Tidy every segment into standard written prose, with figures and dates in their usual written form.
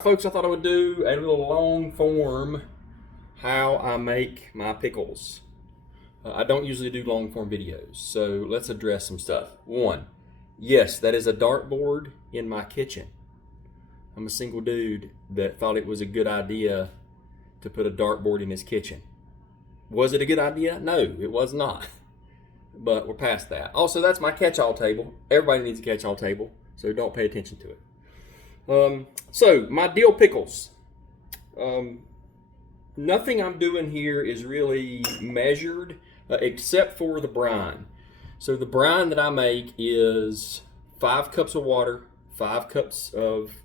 Folks, I thought I would do a little long form how I make my pickles. I don't usually do long form videos, so let's address some stuff. One, yes, that is a dartboard in my kitchen. I'm a single dude that thought it was a good idea to put a dartboard in his kitchen. Was it a good idea? No, it was not. But we're past that. Also, that's my catch-all table. Everybody needs a catch-all table, so don't pay attention to it. So my dill pickles. Nothing I'm doing here is really measured except for the brine. So the brine that I make is 5 cups of water, 5 cups of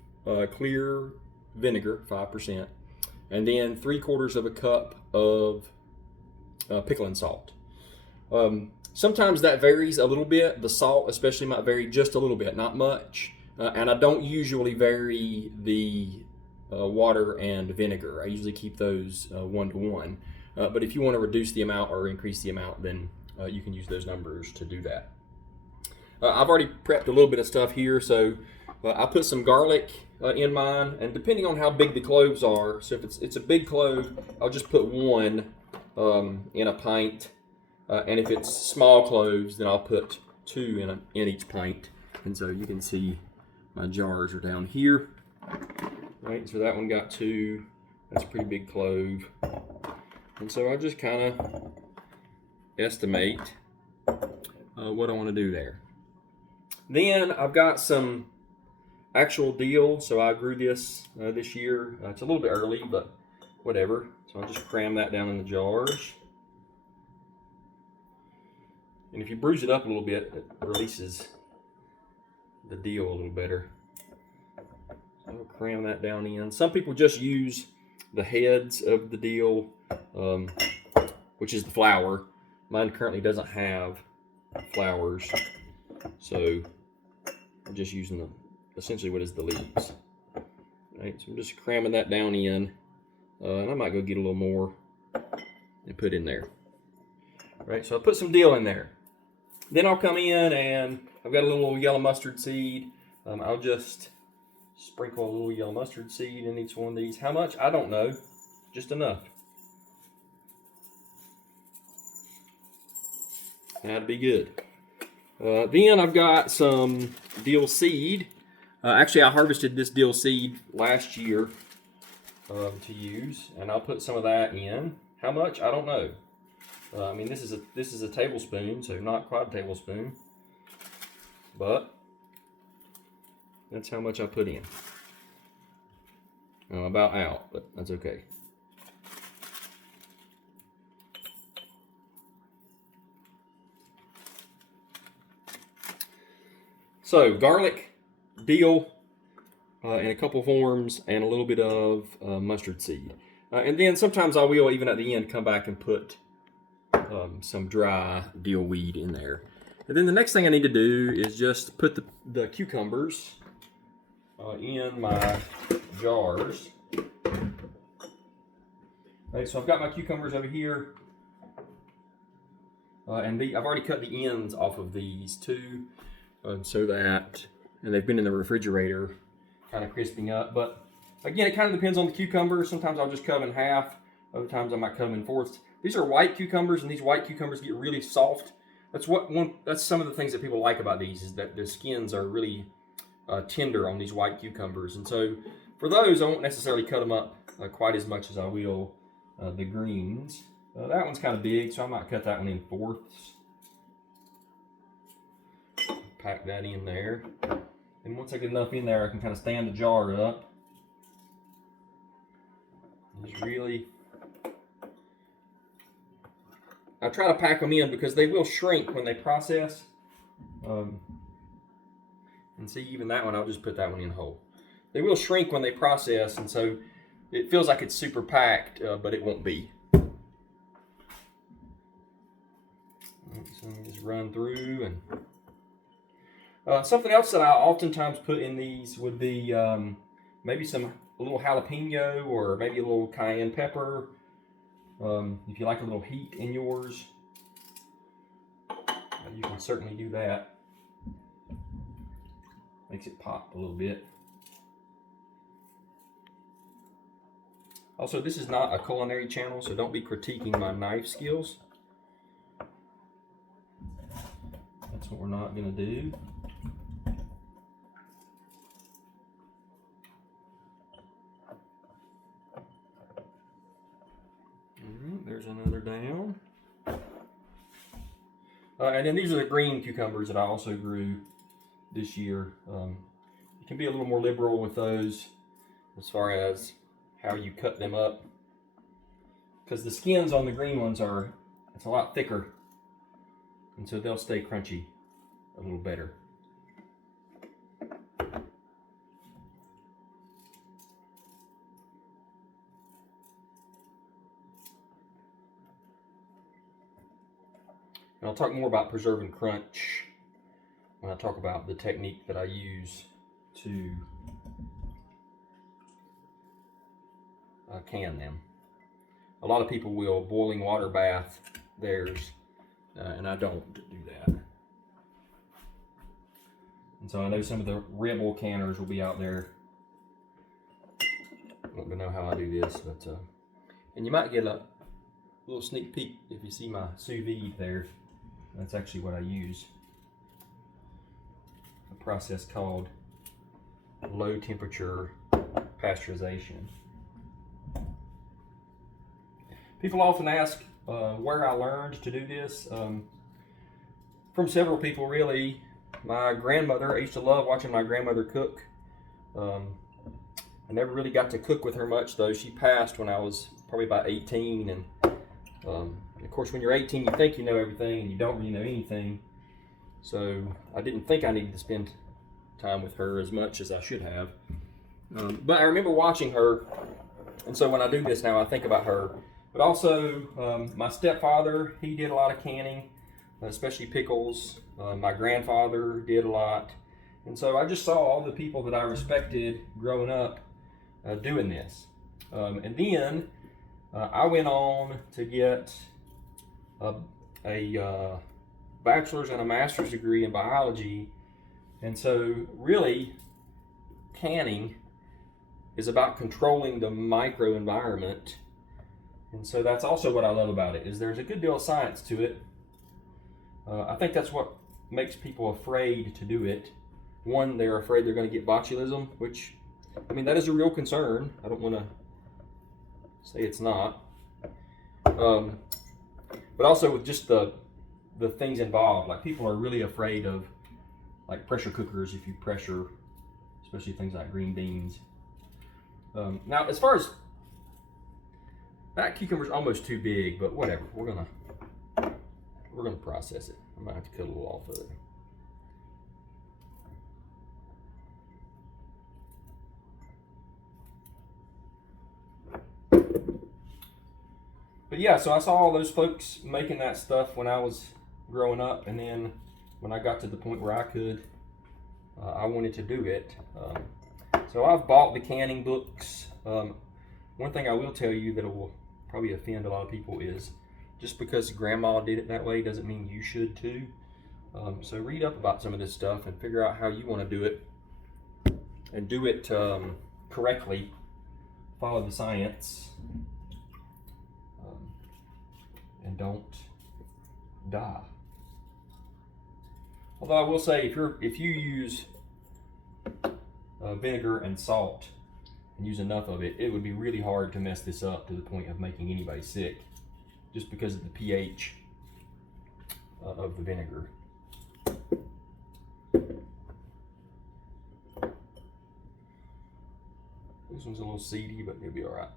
clear vinegar, 5%, and then 3/4 of a cup of pickling salt. Sometimes that varies a little bit. The salt especially might vary just a little bit, not much. And I don't usually vary the water and vinegar. I usually keep those 1-to-1. But if you want to reduce the amount or increase the amount, then you can use those numbers to do that. I've already prepped a little bit of stuff here, so I put some garlic in mine, and depending on how big the cloves are, so if it's a big clove, I'll just put one in a pint, and if it's small cloves, then I'll put 2 in each pint. And so you can see my jars are down here. Right, so that one got 2. That's a pretty big clove. And so I just kind of estimate what I want to do there. Then I've got some actual dill. So I grew this this year. It's a little bit early, but whatever. So I'll just cram that down in the jars. And if you bruise it up a little bit, it releases the dill a little better. So I'll cram that down in. Some people just use the heads of the dill, which is the flower. Mine currently doesn't have flowers, so I'm just using essentially what is the leaves. Right, so I'm just cramming that down in, and I might go get a little more and put in there. Right, so I put some dill in there. Then I'll come in and I've got a little yellow mustard seed. I'll just sprinkle a little yellow mustard seed in each one of these. How much? I don't know. Just enough. That'd be good. Then I've got some dill seed. Actually, I harvested this dill seed last year to use, and I'll put some of that in. How much? I don't know. I mean, this is a tablespoon, so not quite a tablespoon, but that's how much I put in. I'm about out, but that's okay. So garlic, dill, in a couple forms, and a little bit of mustard seed. And then sometimes I will, even at the end, come back and put some dry dill weed in there. And then the next thing I need to do is just put the cucumbers in my jars. Okay, so I've got my cucumbers over here, and I've already cut the ends off of these too, and they've been in the refrigerator, kind of crisping up. But again, it kind of depends on the cucumber. Sometimes I'll just cut them in half. Other times I might cut them in fourths. These are white cucumbers, and these white cucumbers get really soft. That's some of the things that people like about these, is that the skins are really tender on these white cucumbers. And so for those, I won't necessarily cut them up quite as much as I will the greens. That one's kind of big, so I might cut that one in fourths. Pack that in there. And once I get enough in there, I can kind of stand the jar up. I try to pack them in because they will shrink when they process. And see, even that one, I'll just put that one in whole. They will shrink when they process, and so it feels like it's super packed, but it won't be. So just run through. And something else that I oftentimes put in these would be maybe a little jalapeno, or maybe a little cayenne pepper. If you like a little heat in yours, you can certainly do that. Makes it pop a little bit. Also, this is not a culinary channel, so don't be critiquing my knife skills. That's what we're not going to do. There's another down. And then these are the green cucumbers that I also grew this year. You can be a little more liberal with those as far as how you cut them up, because the skins on the green ones it's a lot thicker, and so they'll stay crunchy a little better. And I'll talk more about preserve and crunch when I talk about the technique that I use to can them. A lot of people will boiling water bath theirs, and I don't do that. And so I know some of the rebel canners will be out there wanting to know how I do this, but and you might get a little sneak peek if you see my sous vide there. That's actually what I use. A process called low temperature pasteurization. People often ask where I learned to do this. From several people, really. My grandmother, I used to love watching my grandmother cook. I never really got to cook with her much, though. She passed when I was probably about 18, and of course, when you're 18, you think you know everything, and you don't really know anything. So I didn't think I needed to spend time with her as much as I should have. But I remember watching her, and so when I do this now, I think about her. But also, my stepfather, he did a lot of canning, especially pickles. My grandfather did a lot. And so I just saw all the people that I respected growing up doing this. And then I went on to get a bachelor's and a master's degree in biology. And so really, canning is about controlling the microenvironment. And so that's also what I love about it, is there's a good deal of science to it. I think that's what makes people afraid to do it. One, they're afraid they're going to get botulism, which, I mean, that is a real concern. I don't want to say it's not. But also with just the things involved, like people are really afraid of like pressure cookers if you pressure, especially things like green beans. Now, as far as that cucumber's almost too big, but whatever. We're gonna process it. I might have to cut a little off of it. But yeah, so I saw all those folks making that stuff when I was growing up, and then when I got to the point where I could, I wanted to do it. So I've bought the canning books. One thing I will tell you that will probably offend a lot of people is just because grandma did it that way doesn't mean you should too. So read up about some of this stuff and figure out how you want to do it, and do it correctly. Follow the science, and don't die. Although I will say, if you use vinegar and salt and use enough of it, it would be really hard to mess this up to the point of making anybody sick, just because of the pH of the vinegar. This one's a little seedy, but it'll be all right.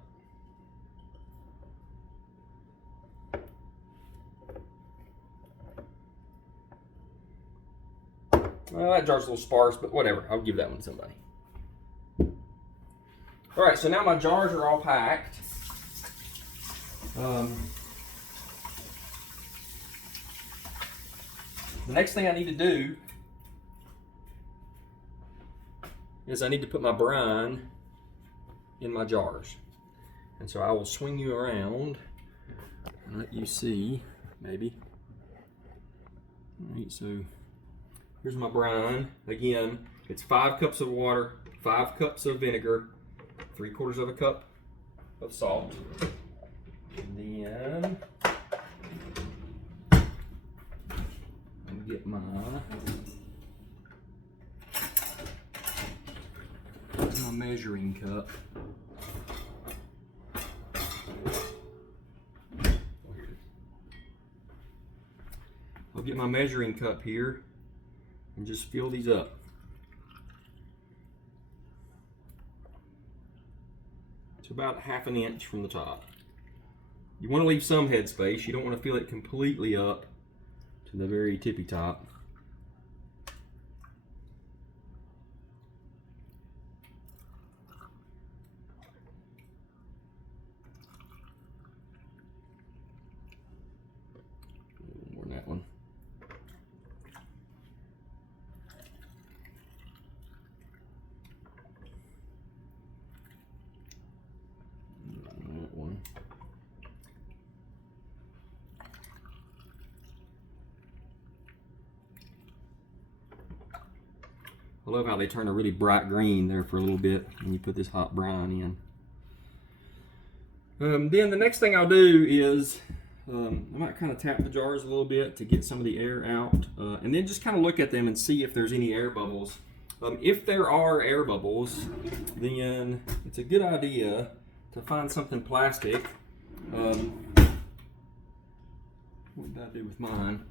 Well, that jar's a little sparse, but whatever. I'll give that one to somebody. All right, so now my jars are all packed. The next thing I need to do is I need to put my brine in my jars. And so I will swing you around and let you see, maybe. All right, so here's my brine. Again, it's 5 cups of water, 5 cups of vinegar, 3/4 of a cup of salt. And then I'll get my measuring cup. I'll get my measuring cup here and just fill these up. It's about 1/2 inch from the top. You want to leave some head space. You don't want to fill it completely up to the very tippy top. More than that one. That one. I love how they turn a really bright green there for a little bit when you put this hot brine in. Then the next thing I'll do is I might kind of tap the jars a little bit to get some of the air out, and then just kind of look at them and see if there's any air bubbles. If there are air bubbles, then it's a good idea to find something plastic. What did I do with mine?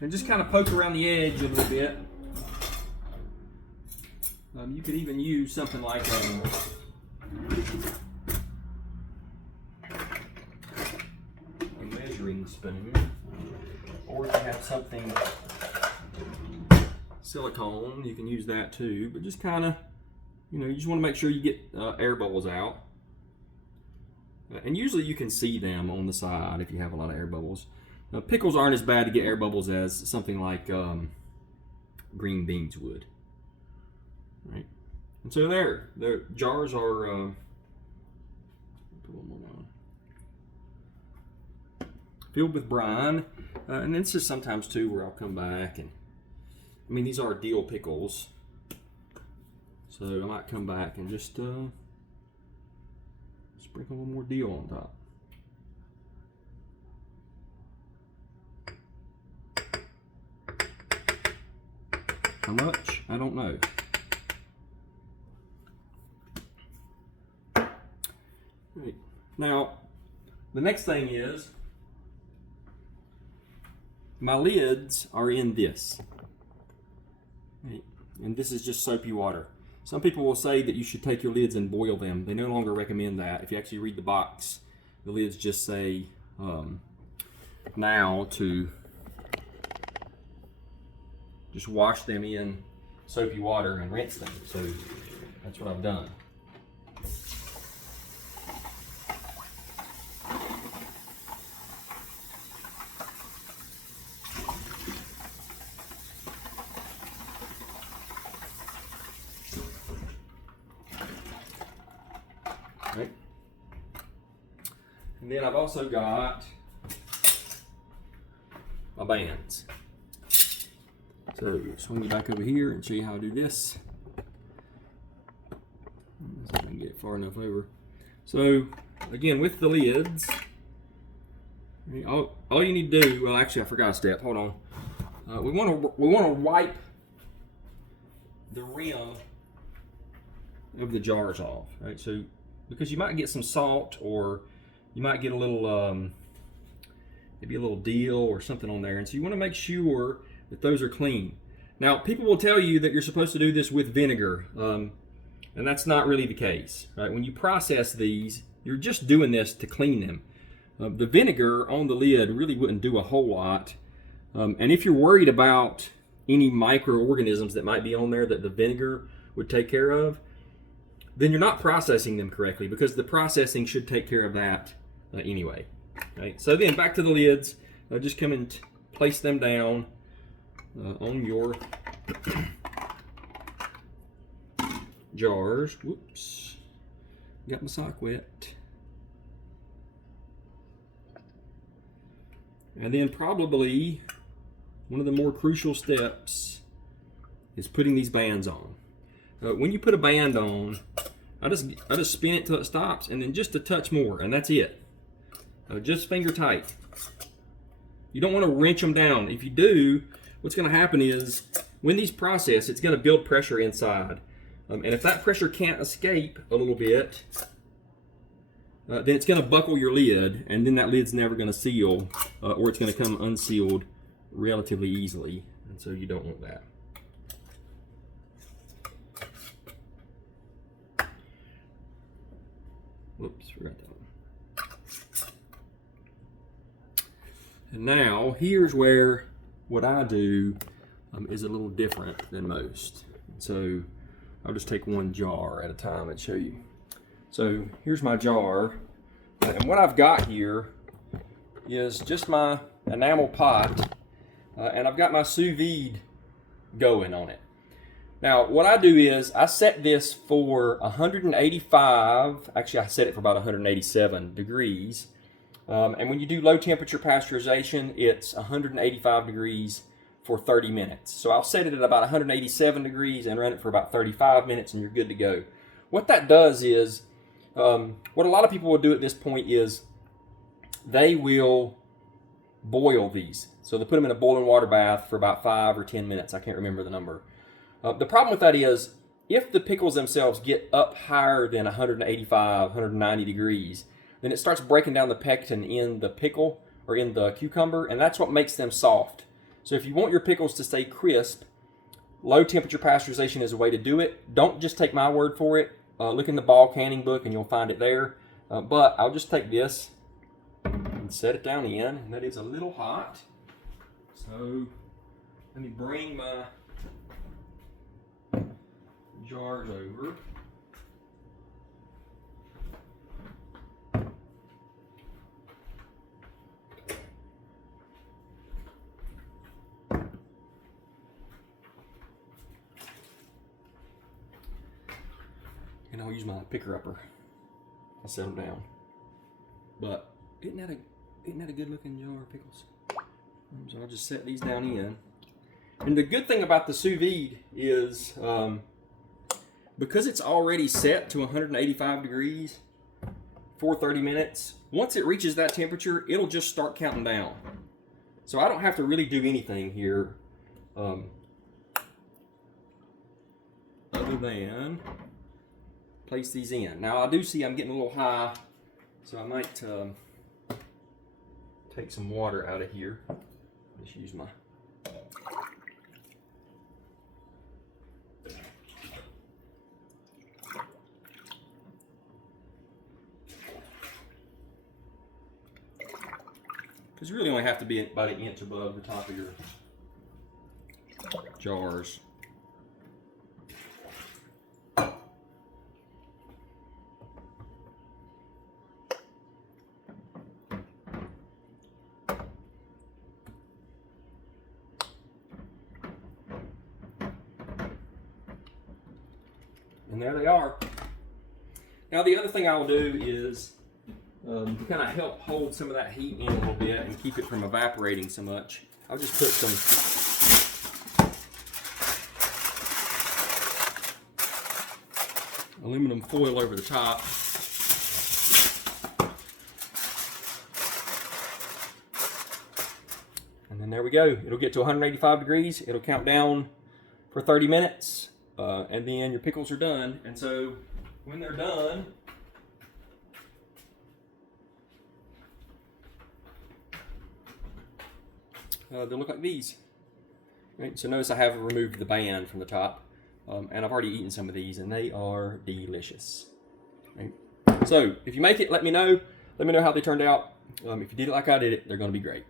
And just kind of poke around the edge a little bit. You could even use something like a measuring spoon, or if you have something silicone, you can use that too. But just kind of, you just want to make sure you get air bubbles out. And usually you can see them on the side if you have a lot of air bubbles. Pickles aren't as bad to get air bubbles as something like green beans would. Right, and so there, the jars are. Put one more on. Filled with brine, and then it's just sometimes too where I'll come back and, these are dill pickles, so I might come back and just sprinkle a little more dill on top. How much? I don't know. Right. Now, the next thing is my lids are in this. Right. And this is just soapy water. Some people will say that you should take your lids and boil them. They no longer recommend that. If you actually read the box, the lids just say now to just wash them in soapy water and rinse them. So that's what I've done. Right. And then I've also got my bands. So swing you back over here and show you how to do this. I can get it far enough over. So again, with the lids, all you need to do, well actually I forgot a step, hold on. We want to wipe the rim of the jars off, right? So because you might get some salt, or you might get a little maybe a little dill or something on there, and so you want to make sure that those are clean. Now, people will tell you that you're supposed to do this with vinegar, and that's not really the case, right? When you process these, you're just doing this to clean them. The vinegar on the lid really wouldn't do a whole lot, and if you're worried about any microorganisms that might be on there that the vinegar would take care of, then you're not processing them correctly, because the processing should take care of that anyway. Right? So then back to the lids, just come and place them down on your jars. Whoops, got my sock wet. And then probably one of the more crucial steps is putting these bands on. When you put a band on, I just spin it till it stops, and then just a touch more, and that's it. Just finger tight. You don't want to wrench them down. If you do, what's going to happen is when these process, it's going to build pressure inside. And if that pressure can't escape a little bit, then it's going to buckle your lid, and then that lid's never going to seal, or it's going to come unsealed relatively easily. And so you don't want that. Whoops, forgot that one. And now, here's where what I do is a little different than most. So I'll just take one jar at a time and show you. So here's my jar, and what I've got here is just my enamel pot, and I've got my sous vide going on it. Now what I do is I set this for 185, actually I set it for about 187 degrees, and when you do low temperature pasteurization, it's 185 degrees for 30 minutes. So I'll set it at about 187 degrees and run it for about 35 minutes, and you're good to go. What that does is, what a lot of people will do at this point is they will boil these. So they put them in a boiling water bath for about 5 or 10 minutes. I can't remember the number. The problem with that is if the pickles themselves get up higher than 185, 190 degrees, then it starts breaking down the pectin in the pickle or in the cucumber, and that's what makes them soft. So if you want your pickles to stay crisp, low temperature pasteurization is a way to do it. Don't just take my word for it. Look in the ball canning book and you'll find it there. But I'll just take this and set it down in, and that is a little hot. So let me bring my jars over. And I'll use my picker-upper. I'll set them down. But isn't that a good looking jar of pickles? So I'll just set these down in. And the good thing about the sous vide is because it's already set to 185 degrees for 30 minutes, once it reaches that temperature, it'll just start counting down. So I don't have to really do anything here other than place these in. Now I do see I'm getting a little high, so I might take some water out of here. Just use my because you really only have to be about an inch above the top of your jars. And there they are. Now the other thing I'll do is to kind of help hold some of that heat in a little bit and keep it from evaporating so much, I'll just put some aluminum foil over the top. And then there we go. It'll get to 185 degrees. It'll count down for 30 minutes. And then your pickles are done. And so when they're done, they'll look like these. Right? So notice I have removed the band from the top, and I've already eaten some of these, and they are delicious. Right? So if you make it, let me know. Let me know how they turned out. If you did it like I did it, they're going to be great.